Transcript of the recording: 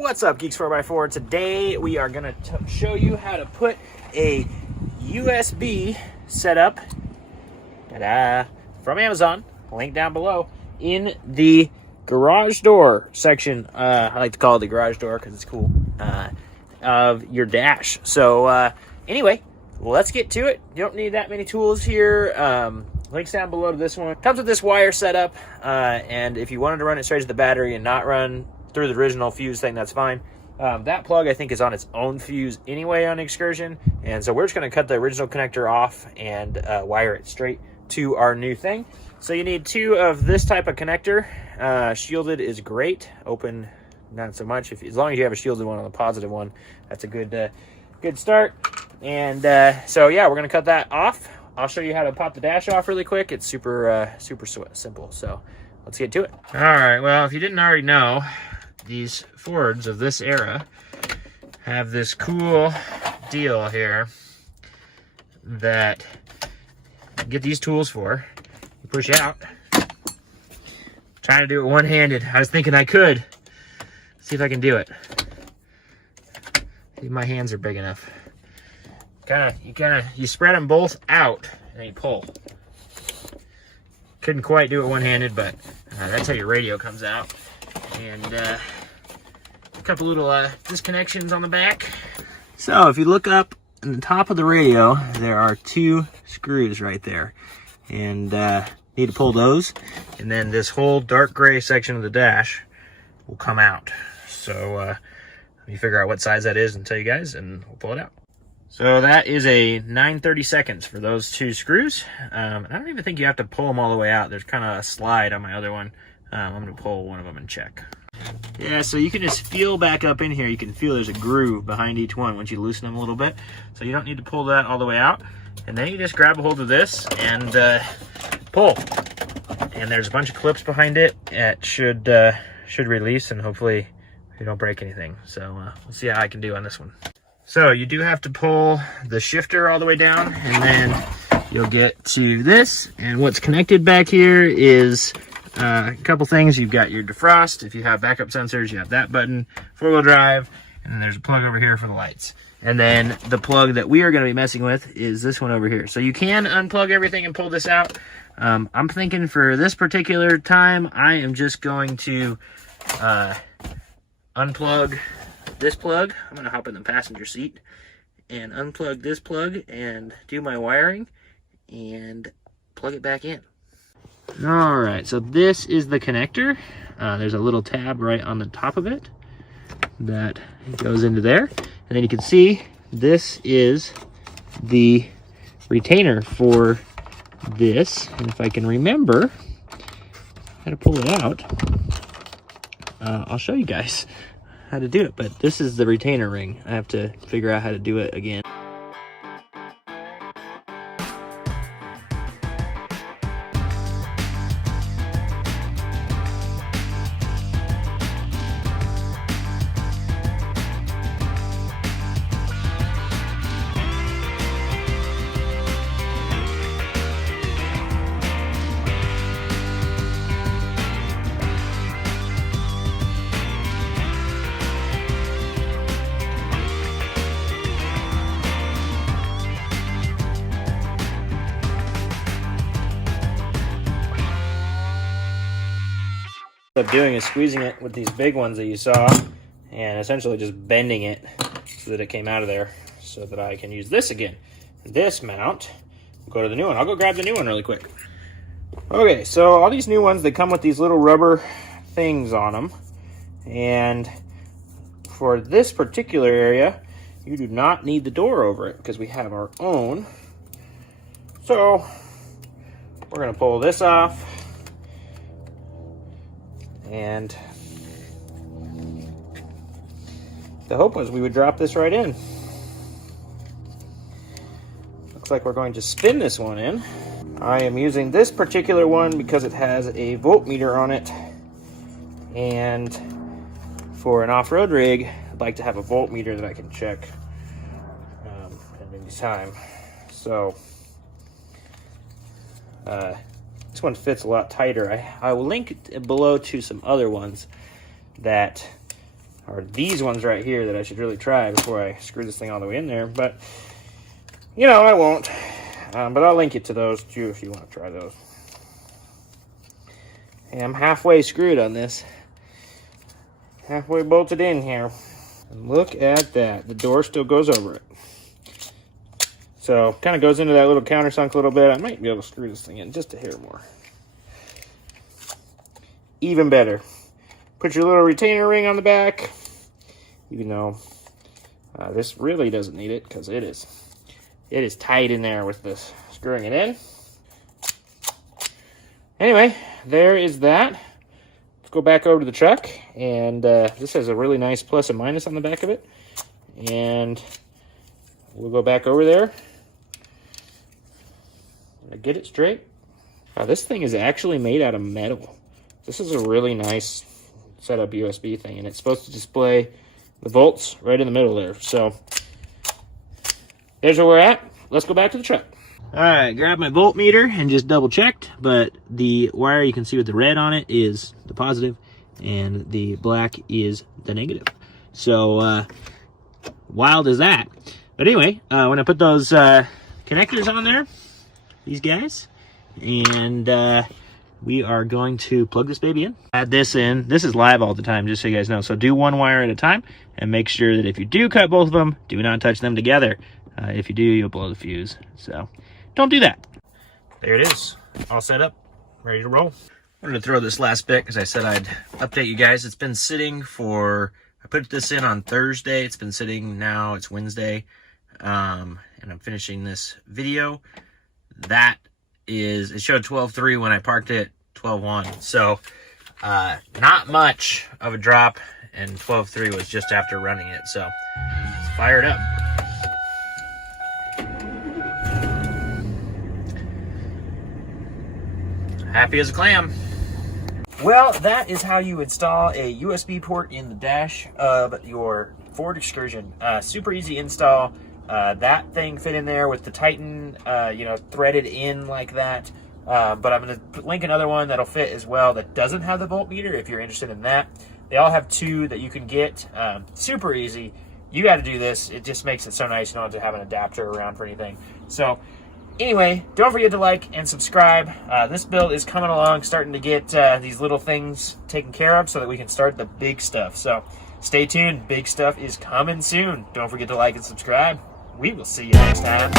What's up, Geeks 4x4? Today we are going to show you how to put a USB setup from Amazon, link down below, in the garage door section. I like to call it the garage door because it's cool, of your dash. So anyway, let's get to it. You don't need that many tools here. Links down below to this one. Comes with this wire setup, and if you wanted to run it straight to the battery and not run through the original fuse thing, that's fine. That plug, I think, is on its own fuse anyway on Excursion, and so we're just going to cut the original connector off and wire it straight to our new thing. So you need two of this type of connector. Shielded is great. Open, not so much. As long as you have a shielded one on the positive one, that's a good start. And so yeah, we're going to cut that off. I'll show you how to pop the dash off really quick. It's super simple. So let's get to it. All right. Well, if you didn't already know, these Fords of this era have this cool deal here that you get these tools for. You push out. I'm trying to do it one-handed. I was thinking I could. See if I can do it. See if my hands are big enough. You spread them both out and then you pull. Couldn't quite do it one-handed, but that's how your radio comes out. And a couple little disconnections on the back. So if you look up in the top of the radio, there are two screws right there, and need to pull those, and then this whole dark gray section of the dash will come out. So let me figure out what size that is and tell you guys, and we'll pull it out. So that is a 9/32 for those two screws. I don't even think you have to pull them all the way out. There's kind of a slide on my other one. I'm going to pull one of them and check. Yeah, so you can just feel back up in here. You can feel there's a groove behind each one once you loosen them a little bit. So you don't need to pull that all the way out. And then you just grab a hold of this and pull. And there's a bunch of clips behind it. It should release, and hopefully you don't break anything. So we'll see how I can do on this one. So you do have to pull the shifter all the way down, and then you'll get to this. And what's connected back here is a couple things. You've got your defrost. If you have backup sensors, you have that button, four-wheel drive, and then there's a plug over here for the lights. And then the plug that we are going to be messing with is this one over here. So you can unplug everything and pull this out. I'm thinking for this particular time, I am just going to unplug this plug. I'm going to hop in the passenger seat and unplug this plug and do my wiring and plug it back in. All right, so this is the connector. There's a little tab right on the top of it that goes into there. And then you can see this is the retainer for this. And if I can remember how to pull it out, I'll show you guys how to do it. But this is the retainer ring. I have to figure out how to do it again. What I'm doing is squeezing it with these big ones that you saw and essentially just bending it so that it came out of there so that I can use this again. This mount will go to the new one. I'll go grab the new one really quick. Okay, so all these new ones, they come with these little rubber things on them, and for this particular area you do not need the door over it because we have our own. So we're going to pull this off. And the hope was we would drop this right in. Looks like we're going to spin this one in. I am using this particular one because it has a voltmeter on it. And for an off-road rig, I'd like to have a voltmeter that I can check at any time. So this one fits a lot tighter. I will link below to some other ones that are these ones right here that I should really try before I screw this thing all the way in there. But, you know, I won't. But I'll link it to those too if you want to try those. And I'm halfway screwed on this. Halfway bolted in here. And look at that. The door still goes over it. So, kind of goes into that little countersunk a little bit. I might be able to screw this thing in just a hair more. Even better. Put your little retainer ring on the back. Even though this really doesn't need it because it is tight in there with this screwing it in. Anyway, there is that. Let's go back over to the truck. And this has a really nice plus and minus on the back of it. And we'll go back over there. Get it straight. This thing is actually made out of metal. This is a really nice setup USB thing, and it's supposed to display the volts right in the middle there. So there's where we're at. Let's go back to the truck. All right, grabbed my voltmeter and just double checked, but the wire you can see with the red on it is the positive, and the black is the negative. So wild as that. But anyway, when I put those connectors on there, these guys, and we are going to plug this baby in. Add this in. This is live all the time, just so you guys know. So do one wire at a time, and make sure that if you do cut both of them, do not touch them together. If you do, you'll blow the fuse. So don't do that. There it is, all set up, ready to roll. I wanted to throw this last bit because I said I'd update you guys. It's been sitting for, I put this in on Thursday. It's been sitting now, it's Wednesday, and I'm finishing this video. That is, it showed 12.3 when I parked it, 12.1. So not much of a drop, and 12.3 was just after running it. So let's fire it up. Happy as a clam. Well, that is how you install a USB port in the dash of your Ford Excursion. Super easy install. That thing fit in there with the Titan, threaded in like that. But I'm going to link another one that'll fit as well that doesn't have the voltmeter if you're interested in that. They all have two that you can get. Super easy. You got to do this. It just makes it so nice. You don't have to have an adapter around for anything. So anyway, don't forget to like and subscribe. This build is coming along, starting to get these little things taken care of so that we can start the big stuff. So stay tuned. Big stuff is coming soon. Don't forget to like and subscribe. We will see you next time.